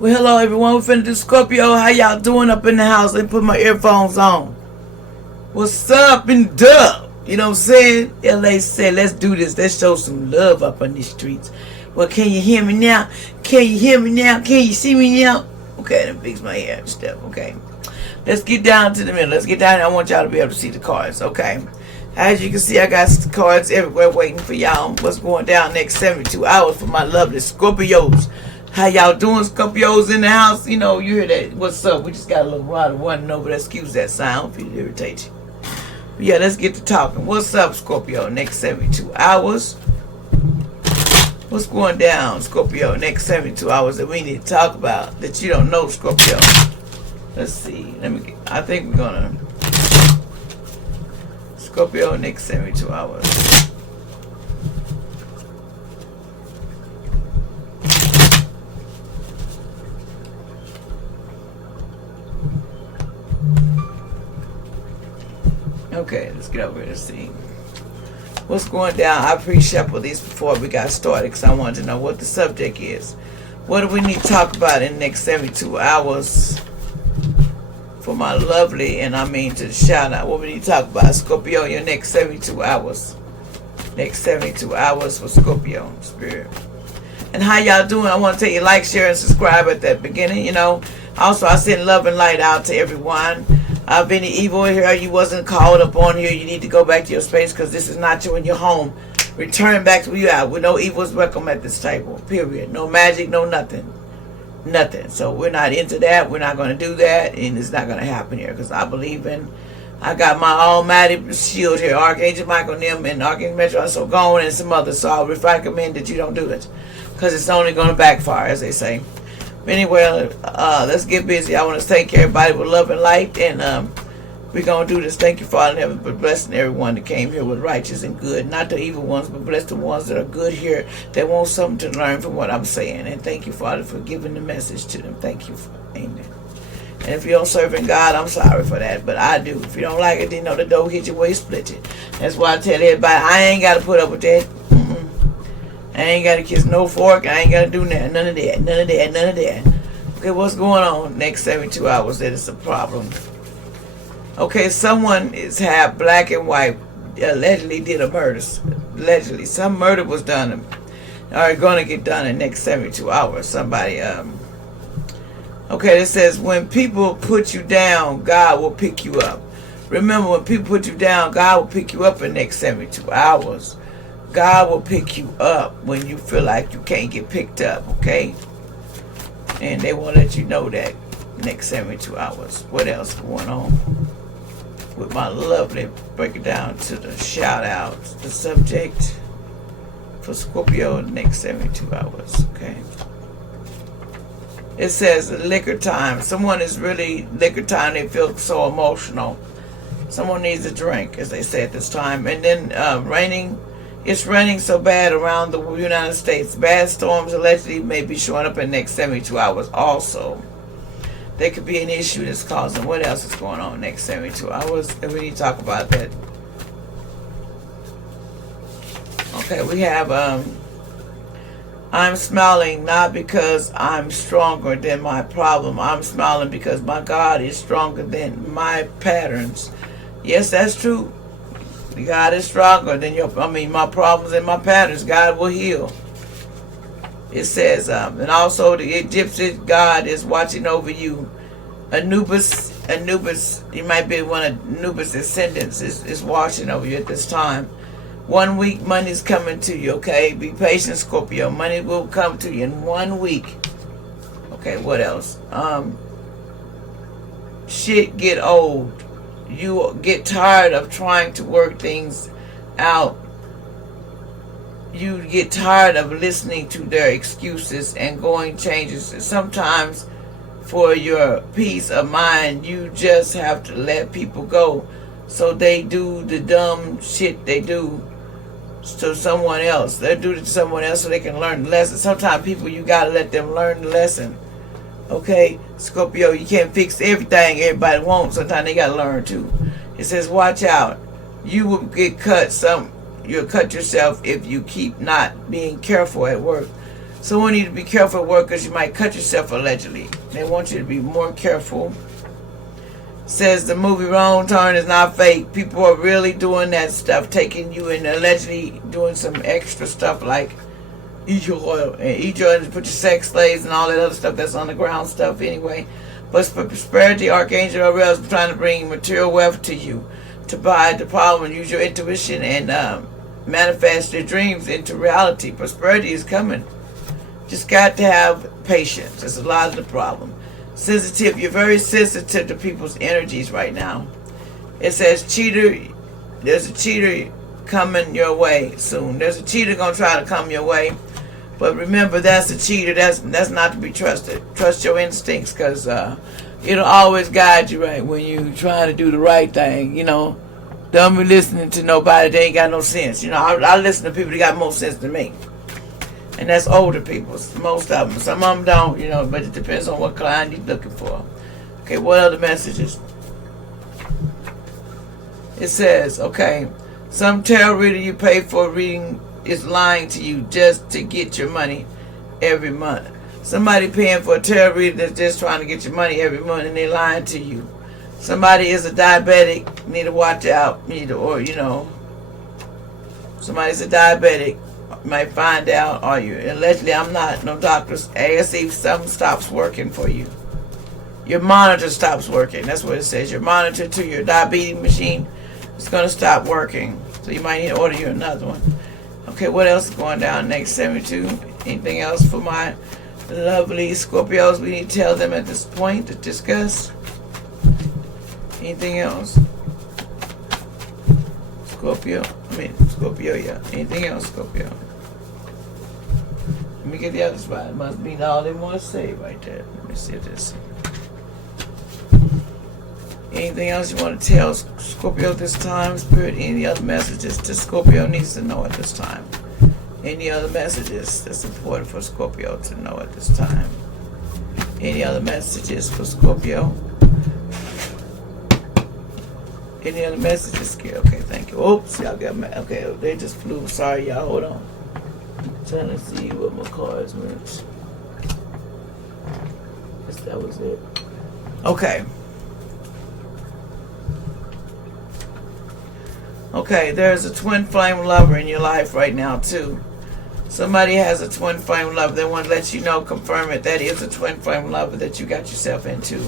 Well, hello everyone. We're finna do Scorpio. How y'all doing up in the house? Let me put my earphones on. What's up and dub? You know what I'm saying? LA said, let's do this. Let's show some love up on these streets. Well, can you hear me now? Can you hear me now? Can you see me now? Okay, let me fix my hair and stuff. Okay. Let's get down to the middle. Let's get down. I want y'all to be able to see the cards. Okay. As you can see, I got cards everywhere waiting for y'all. What's going down next 72 hours for my lovely Scorpios. How y'all doing, Scorpios in the house? You know, you hear that. What's up? We just got a little water running over. Excuse that sound if it irritates you. But yeah, let's get to talking. What's up, Scorpio? Next 72 hours. What's going down, Scorpio? Next 72 hours that we need to talk about that you don't know, Scorpio. Let's see. I think we're gonna Scorpio next 72 hours. Okay, let's get over here to see what's going down. I pre-shuffled these before we got started because I wanted to know what the subject is. What do we need to talk about in the next 72 hours for my lovely, and I mean to shout out what we need to talk about, Scorpio, your next 72 hours. Next 72 hours for Scorpio spirit. And how y'all doing? I want to tell you, like, share, and subscribe at that beginning. You know, also I send love and light out to everyone. Any evil here, you wasn't called up on here, you need to go back to your space because this is not you in your home. Return back to where you are. With no evil is welcome at this table, period. No magic, no nothing. Nothing. So we're not into that. We're not going to do that, and it's not going to happen here because I believe in, I got my almighty shield here, Archangel Michael, Nim, and Archangel Metro, so gone, and some others. So I would recommend that you don't do it because it's only going to backfire, as they say. Anyway, let's get busy. I want to thank everybody with love and light, and we're going to do this. Thank you, Father in heaven, for blessing everyone that came here with righteous and good. Not the evil ones, but bless the ones that are good here, that want something to learn from what I'm saying. And thank you, Father, for giving the message to them. Thank you. Amen. And if you don't serve in God, I'm sorry for that, but I do. If you don't like it, then know the door hit your way, split it. That's why I tell everybody, I ain't got to put up with that. I ain't got to kiss no fork. I ain't got to do that. None of that. None of that. None of that. Okay, what's going on next 72 hours? That is a problem. Okay, someone is half black and white. Allegedly did a murder. Allegedly. Some murder was done. Or going to get done in the next 72 hours. Somebody, okay, it says, when people put you down, God will pick you up. Remember, when people put you down, God will pick you up in the next 72 hours. God will pick you up when you feel like you can't get picked up, okay? And they will let you know that next 72 hours. What else going on with my lovely, break it down to the shout outs, the subject for Scorpio next 72 hours, okay? It says liquor time. Someone is really liquor time. They feel so emotional. Someone needs a drink, as they say at this time. And then raining. It's raining so bad around the United States. Bad storms allegedly may be showing up in the next 72 hours also. There could be an issue that's causing. What else is going on next 72 hours? And we need to talk about that. Okay, we have, I'm smiling not because I'm stronger than my problem. I'm smiling because my God is stronger than my patterns. Yes, that's true. God is stronger than my problems and my patterns. God will heal. It says, and also the Egyptian God is watching over you. Anubis, you might be one of Anubis' descendants is watching over you at this time. 1 week, money's coming to you, okay? Be patient, Scorpio. Money will come to you in 1 week. Okay, what else? Shit get old. You get tired of trying to work things out. You get tired of listening to their excuses and going changes. Sometimes for your peace of mind, you just have to let people go. So they do the dumb shit they do to someone else. They do it to someone else so they can learn the lesson. Sometimes people, you got to let them learn the lesson. Okay, Scorpio, you can't fix everything everybody wants. Sometimes they got to learn too. It says, watch out. You will get cut. You'll cut yourself if you keep not being careful at work. Someone need to be careful at work because you might cut yourself allegedly. They want you to be more careful. Says the movie Wrong Turn is not fake. People are really doing that stuff, taking you and allegedly doing some extra stuff like eat your oil and put your sex slaves and all that other stuff that's on the ground stuff anyway. But for prosperity, Archangel Ariel is trying to bring material wealth to you to buy the problem and use your intuition and manifest your dreams into reality. Prosperity is coming. Just got to have patience. That's a lot of the problem. Sensitive. You're very sensitive to people's energies right now. It says cheater. There's a cheater coming your way soon. There's a cheater going to try to come your way. But remember, that's a cheater. That's not to be trusted. Trust your instincts because it'll always guide you right when you're trying to do the right thing. You know, don't be listening to nobody. They ain't got no sense. You know, I listen to people that got more sense than me. And that's older people, most of them. Some of them don't, you know, but it depends on what client you're looking for. Okay, what other messages? It says, okay, some tarot reader you pay for reading is lying to you just to get your money every month. Somebody paying for a tarot reader that's just trying to get your money every month and they're lying to you. Somebody is a diabetic, need to watch out, or, you know, somebody's a diabetic. Might find out, are you? Allegedly, I'm not no doctor's. Ask if something stops working for you. Your monitor stops working. That's what it says. Your monitor to your diabetes machine is going to stop working. So you might need to order you another one. Okay, what else is going down next 72? Anything else for my lovely Scorpios we need to tell them at this point to discuss? Anything else? Scorpio, yeah. Anything else, Scorpio? Let me get the other spot. It must be all they want to say right there. Let me see this. Anything else you want to tell Scorpio this time, Spirit? Any other messages that Scorpio needs to know at this time? Any other messages that's important for Scorpio to know at this time? Any other messages for Scorpio? Any other messages? Okay, thank you. Oops, y'all got me. Okay, they just flew. Sorry, y'all. Hold on. Trying to see what my cards meant. Guess that was it. Okay. Okay, there's a twin flame lover in your life right now, too. Somebody has a twin flame lover. They want to let you know, confirm it, that is a twin flame lover that you got yourself into.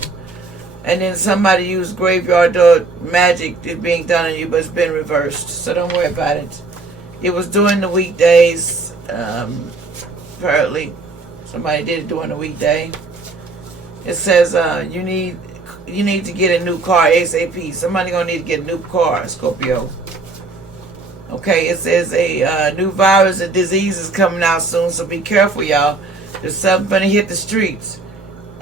And then somebody used graveyard door magic is being done on you, but it's been reversed. So don't worry about it. It was during the weekdays, apparently. Somebody did it during the weekday. It says you need to get a new car ASAP. Somebody gonna need to get a new car, Scorpio. Okay, it says a new virus or disease is coming out soon, so be careful, y'all. There's something gonna hit the streets.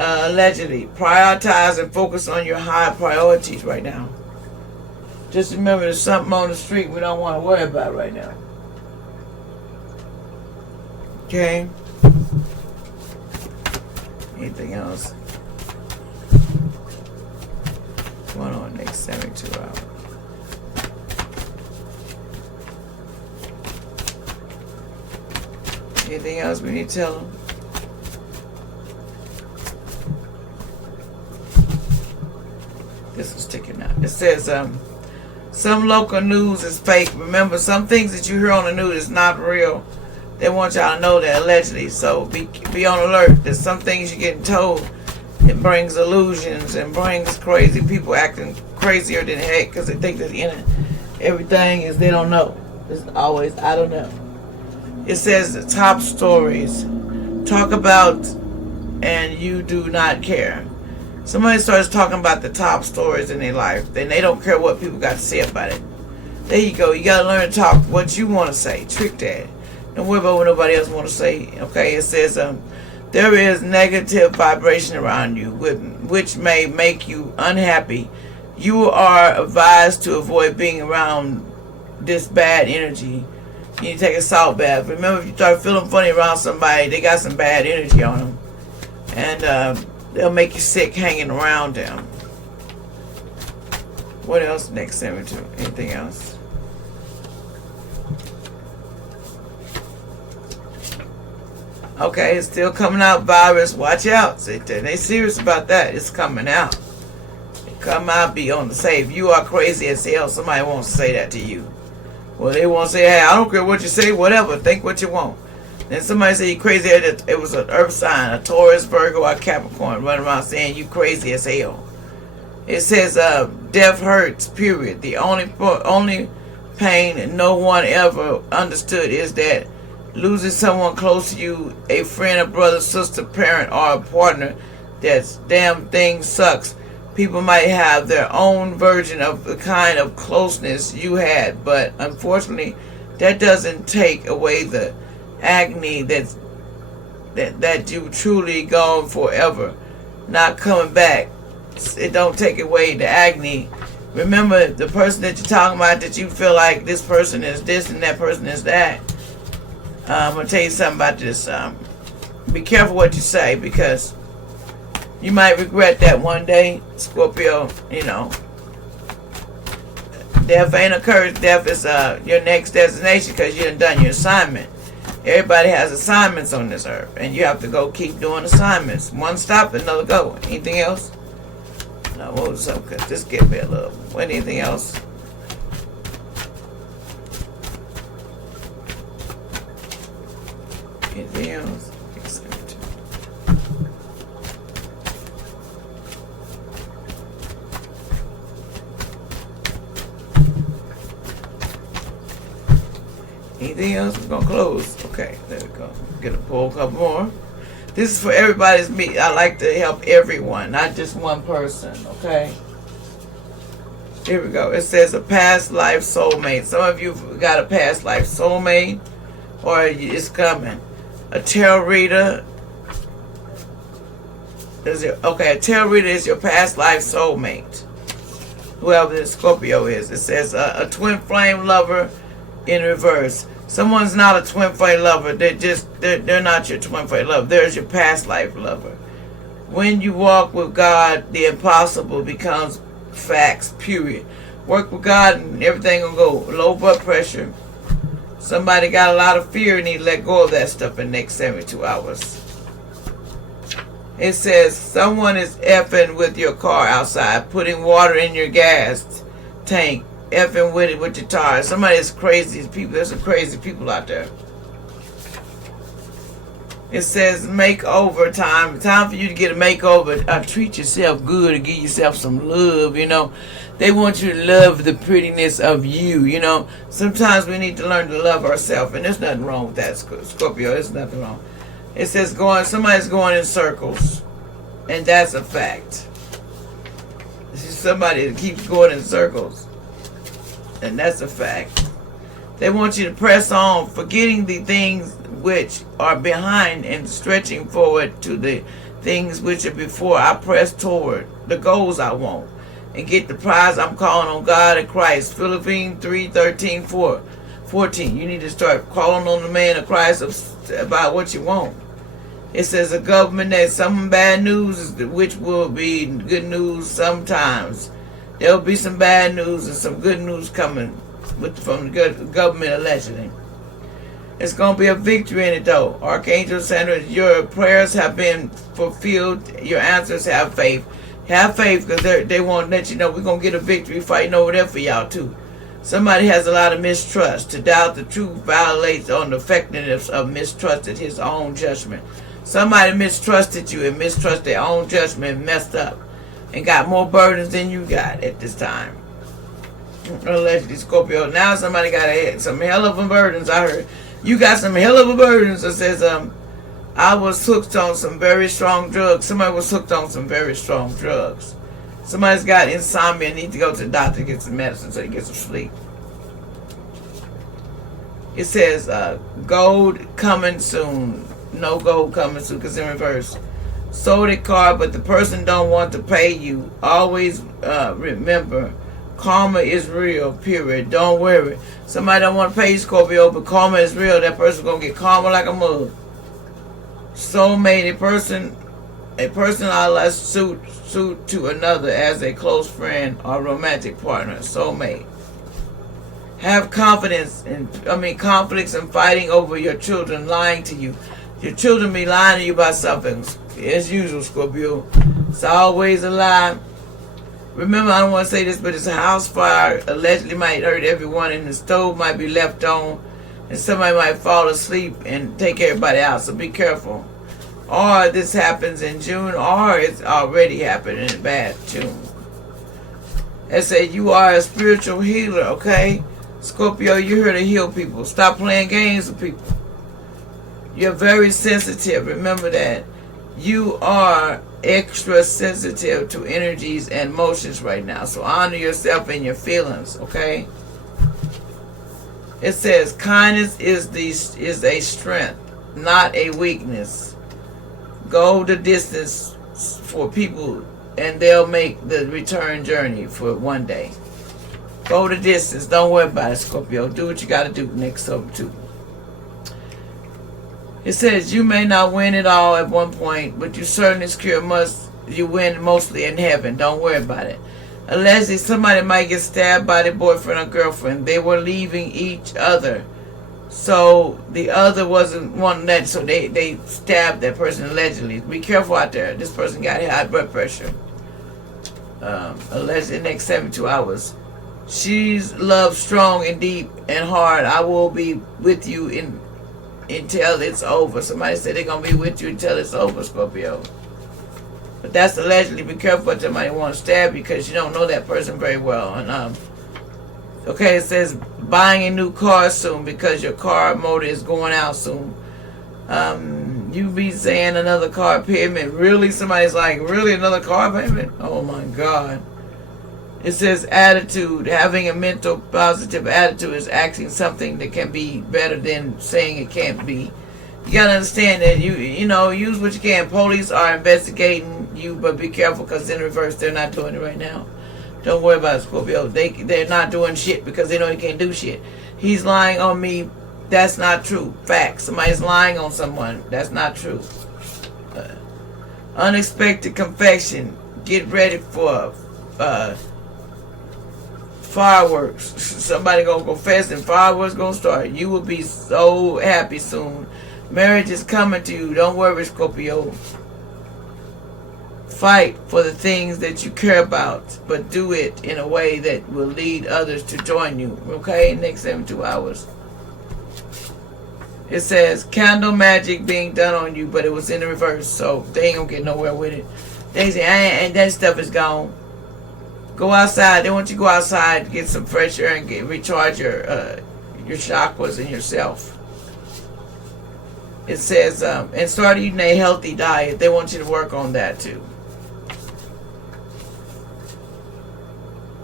Allegedly. Prioritize and focus on your high priorities right now. Just remember there's something on the street we don't want to worry about right now. Okay? Anything else? What's going on next 72 hours? Anything else we need to tell them? This was sticking out. It says, some local news is fake. Remember, some things that you hear on the news is not real. They want y'all to know that allegedly. So be on alert. There's some things you're getting told. It brings illusions and brings crazy people acting crazier than heck because they think that everything is they don't know. It's always I don't know. It says the top stories. Talk about and you do not care. Somebody starts talking about the top stories in their life, then they don't care what people got to say about it. There you go. You got to learn to talk what you want to say. Trick that. Don't worry about what nobody else want to say. Okay, it says there is negative vibration around you, which may make you unhappy. You are advised to avoid being around this bad energy. You need to take a salt bath. Remember, if you start feeling funny around somebody, they got some bad energy on them. And they'll make you sick hanging around them. What else next 72? Anything else? Okay, it's still coming out, virus. Watch out. They serious about that. It's coming out. Come out, be on the safe. You are crazy as hell. Somebody wants to say that to you. Well, they won't say, hey, I don't care what you say, whatever. Think what you want. Then somebody say you crazy. It was an earth sign, a Taurus, Virgo, or Capricorn running around saying you crazy as hell. It says death hurts, period. The only pain no one ever understood is that losing someone close to you, a friend, a brother, sister, parent, or a partner. That damn thing sucks. People might have their own version of the kind of closeness you had, but unfortunately, that doesn't take away the agony that you truly gone forever, not coming back. It don't take away the agony. Remember, the person that you're talking about, that you feel like this person is this and that person is that. I'm gonna tell you something about this. Be careful what you say, because you might regret that one day, Scorpio. You know, death ain't a curse. Death is your next destination, because you done your assignment. Everybody has assignments on this earth, and you have to go keep doing assignments. One stop, another go. Anything else? No, what was up? Cause this gave me a little. Anything else? Anything else? Anything else? We're gonna close. Okay, there we go. Get a pull, a couple more. This is for everybody's meet. I like to help everyone, not just one person. Okay. Here we go. It says a past life soulmate. Some of you got a past life soulmate, or it's coming. A tarot reader. Okay, a tarot reader is your past life soulmate. Whoever the Scorpio is. It says a twin flame lover in reverse. Someone's not a twin flame lover. They're not your twin flame lover. There's your past life lover. When you walk with God, the impossible becomes facts, period. Work with God and everything will go. Low blood pressure. Somebody got a lot of fear and need to let go of that stuff in the next 72 hours. It says someone is effing with your car outside, putting water in your gas tank, effing with it with your tires. Somebody is crazy. There's some crazy people out there. It says makeover time. Time for you to get a makeover. Treat yourself good and give yourself some love, you know. They want you to love the prettiness of you, you know. Sometimes we need to learn to love ourselves, and there's nothing wrong with that, Scorpio. There's nothing wrong. It says somebody's going in circles, and that's a fact. This is somebody that keeps going in circles, and that's a fact. They want you to press on, forgetting the things which are behind and stretching forward to the things which are before. I press toward the goals I want and get the prize. I'm calling on God and Christ. Philippines 3:13-14. You need to start calling on the man of Christ about what you want. It says a government that some bad news, which will be good news sometimes. There will be some bad news and some good news coming from the government allegedly. It's going to be a victory in it though. Archangel Sandra, your prayers have been fulfilled. Your answers, have faith. Have faith, because they won't let you know we're going to get a victory fighting over there for y'all too. Somebody has a lot of mistrust. To doubt the truth violates on the effectiveness of mistrusted his own judgment. Somebody mistrusted you and mistrusted their own judgment and messed up and got more burdens than you got at this time. Allegedly, Scorpio. Now somebody got some hell of a burdens. I heard you got some hell of a burdens. It says I was hooked on some very strong drugs. Somebody was hooked on some very strong drugs. Somebody's got insomnia and need to go to the doctor to get some medicine so he gets some sleep. It says gold coming soon. No gold coming soon, because in reverse. Sold a car, but the person don't want to pay you. Always remember, karma is real, period. Don't worry. Somebody don't want to pay you, Scorpio, but karma is real. That person's going to get karma like a mug. Soulmate, a person I suit to another as a close friend or romantic partner. Soulmate. Have confidence conflicts and fighting over your children lying to you. Your children be lying to you about something. As usual, Scorpio. It's always a lie. Remember, I don't want to say this, but it's a house fire. Allegedly might hurt everyone, and the stove might be left on, and somebody might fall asleep and take everybody out. So be careful. Or this happens in June, or it's already happened in bad June. It said you are a spiritual healer, okay? Scorpio, you're here to heal people. Stop playing games with people. You're very sensitive. Remember that. You are extra sensitive to energies and emotions right now. So honor yourself and your feelings, okay? It says kindness is a strength, not a weakness. Go the distance for people and they'll make the return journey for one day. Go the distance. Don't worry about it, Scorpio. Do what you got to do next over too. It says you may not win it all at one point, but you certainly you win mostly in heaven. Don't worry about it. Allegedly, somebody might get stabbed by their boyfriend or girlfriend. They were leaving each other. So the other wasn't wanting that, so they stabbed that person allegedly. Be careful out there. This person got high blood pressure. Allegedly, next 72 hours. She's love strong and deep and hard. I will be with you until it's over. Somebody said they're going to be with you until it's over, Scorpio. But that's allegedly. Be careful what somebody wants to stab you because you don't know that person very well. And okay, it says buying a new car soon because your car motor is going out soon. You be saying another car payment. Really? Somebody's like, really another car payment? Oh my God. It says attitude. Having a mental positive attitude is acting something that can be better than saying it can't be. You gotta understand that you know, use what you can. Police are investigating you, but be careful because in reverse, they're not doing it right now. Don't worry about it, Scorpio. They're not doing shit because they know they can't do shit. He's lying on me. That's not true. Facts. Somebody's lying on someone. That's not true. Unexpected confession. Get ready for fireworks. Somebody gonna confess and fireworks gonna start. You will be so happy soon. Marriage is coming to you. Don't worry, Scorpio. Fight for the things that you care about, but do it in a way that will lead others to join you. Okay, next 72 hours. It says candle magic being done on you, but it was in the reverse, so they ain't gonna get nowhere with it. They say, and that stuff is gone. Go outside. They want you to go outside to get some fresh air and recharge your chakras and yourself. It says, and start eating a healthy diet. They want you to work on that too.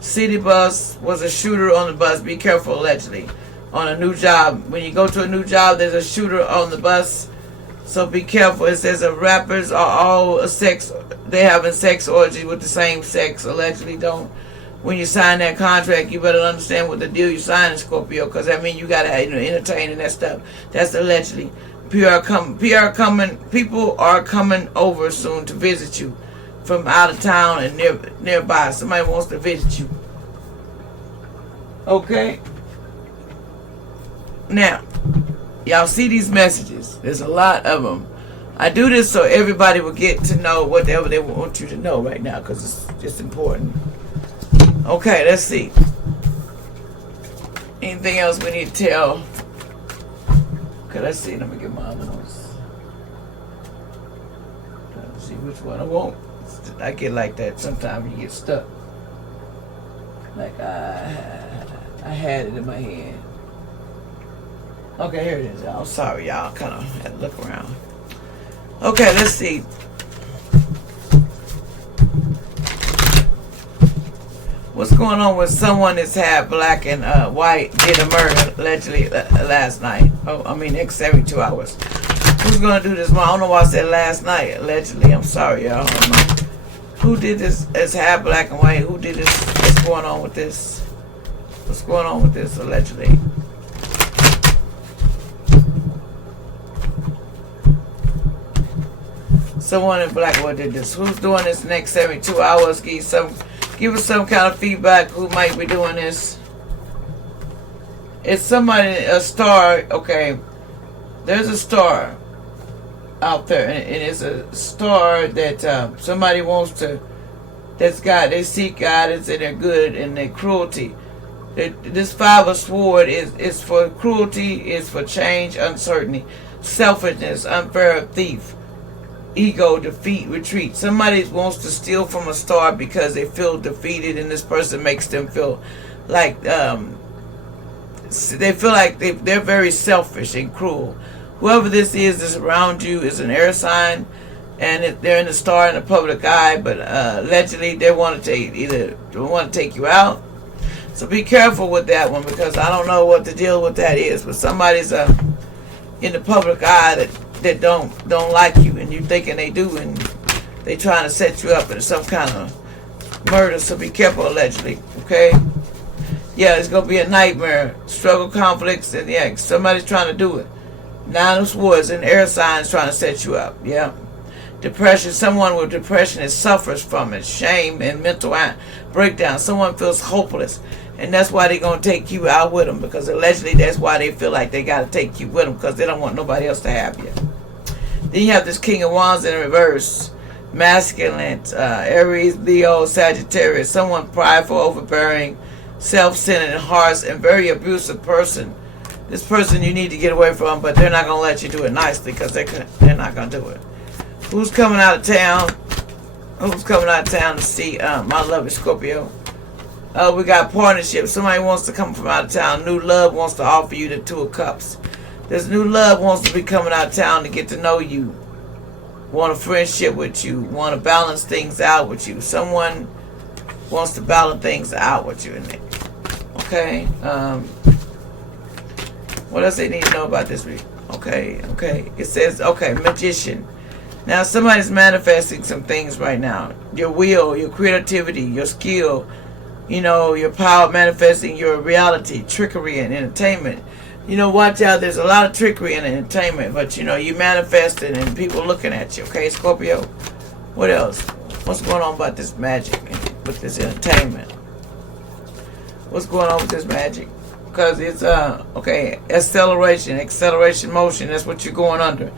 City bus was a shooter on the bus. Be careful, allegedly. On a new job. When you go to a new job, there's a shooter on the bus. So be careful. It says rappers are all they having sex orgies with the same sex. Allegedly, don't. When you sign that contract, you better understand what the deal you signing, Scorpio, because that means you gotta entertain and that stuff. That's allegedly. People are coming over soon to visit you from out of town and nearby. Somebody wants to visit you. Okay. Now, y'all see these messages. There's a lot of them. I do this so everybody will get to know whatever they want you to know right now because it's just important. Okay, let's see. Anything else we need to tell? Okay, let's see. Let me get my other ones. Let's see which one I want. I get like that. Sometimes you get stuck. Like I had it in my hand. Okay, here it is, y'all. I'm sorry, y'all. Kind of had to look around. Okay, let's see. What's going on with someone that's half black and white did a murder allegedly last night? Next 72 hours. Who's going to do this? Well, I don't know why I said last night, allegedly. I'm sorry, y'all. I don't know. Who did this as half black and white? Who did this? What's going on with this? What's going on with this, allegedly? Someone in Blackwood did this. Who's doing this next 72 hours? Give us some kind of feedback. Who might be doing this? It's somebody, a star. Okay, there's a star. out there, and it's a star that somebody wants to. That's God. They seek guidance and their good and their cruelty. This five of sword is for cruelty, is for change, uncertainty, selfishness, unfair, thief, ego, defeat, retreat. Somebody wants to steal from a star because they feel defeated, and this person makes them feel like they feel like they're very selfish and cruel. Whoever this is around you is an air sign, and they're in the star in the public eye, but allegedly they want to take you out. So be careful with that one, because I don't know what the deal with that is, but somebody's in the public eye that don't like you, and you thinking they do, and they trying to set you up in some kind of murder. So be careful, allegedly. Okay. Yeah, it's gonna be a nightmare. Struggle, conflicts, and yeah, somebody's trying to do it. Nine of Swords and air signs trying to set you up. Yeah. Depression. Someone with depression suffers from it. Shame and mental breakdown. Someone feels hopeless, and that's why they're gonna take you out with them, because allegedly that's why they feel like they gotta take you with them, because they don't want nobody else to have you. Then you have this King of Wands in reverse. Masculine. Aries, Leo, Sagittarius. Someone prideful, overbearing, self-centered, harsh, and very abusive person. This person you need to get away from, but they're not going to let you do it nicely, because they're not going to do it. Who's coming out of town? Who's coming out of town to see my lovely Scorpio? We got partnership. Somebody wants to come from out of town. New love wants to offer you the Two of Cups. This new love wants to be coming out of town to get to know you. Want a friendship with you. Want to balance things out with you. Someone wants to balance things out with you in there. Okay. What else they need to know about this week? Okay. It says, Magician. Now somebody's manifesting some things right now. Your will, your creativity, your skill, your power, manifesting your reality, trickery, and entertainment. Watch out. There's a lot of trickery in entertainment, but you manifesting and people looking at you. Okay, Scorpio. What else? What's going on about this magic with this entertainment? What's going on with this magic? Because it's acceleration, motion. That's what you're going under.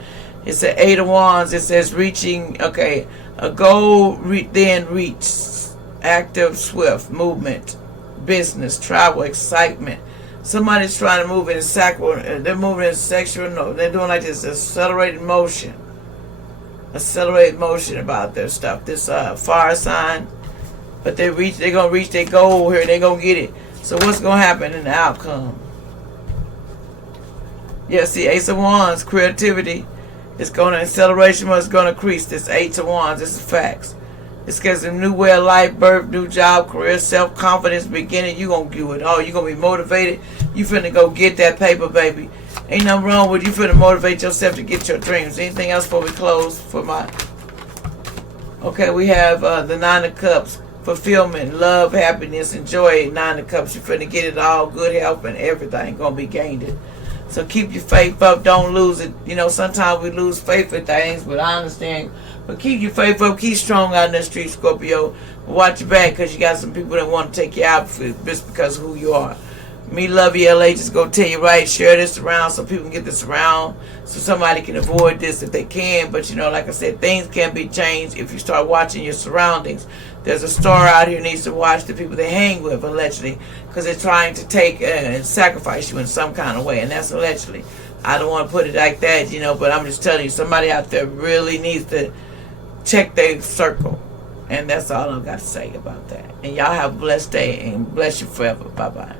It's the Eight of Wands. It says reaching. Okay, a goal, then reach. Active, swift movement, business, travel, excitement. Somebody's trying to move in sexual. They're moving in sexual. No, they're doing like this accelerated motion about their stuff. This fire sign, but they're gonna reach their goal here. They're gonna get it. So what's gonna happen in the outcome? Yeah, see, Ace of Wands, creativity. It's gonna acceleration. It's gonna increase. This Eight of Wands. This is facts. It's because a new way of life, birth, new job, career, self-confidence, beginning. You gonna do it all. You gonna be motivated. You finna go get that paper, baby. Ain't nothing wrong with you. Finna motivate yourself to get your dreams. Anything else before we close for my... Okay, we have the Nine of Cups. Fulfillment, love, happiness, and joy. Nine of Cups. You finna get it all. Good health and everything gonna be gained. So keep your faith up. Don't lose it. Sometimes we lose faith in things, but I understand. But keep your faith up. Keep strong out in the street, Scorpio. Watch your back, because you got some people that want to take you out just because of who you are. Me love you, LA. Just go tell you right. Share this around so people can get this around, so somebody can avoid this if they can. But like I said, things can be changed if you start watching your surroundings. There's a star out here who needs to watch the people they hang with, allegedly, because they're trying to take and sacrifice you in some kind of way, and that's allegedly. I don't want to put it like that, but I'm just telling you, somebody out there really needs to check their circle. And that's all I've got to say about that. And y'all have a blessed day, and bless you forever. Bye-bye.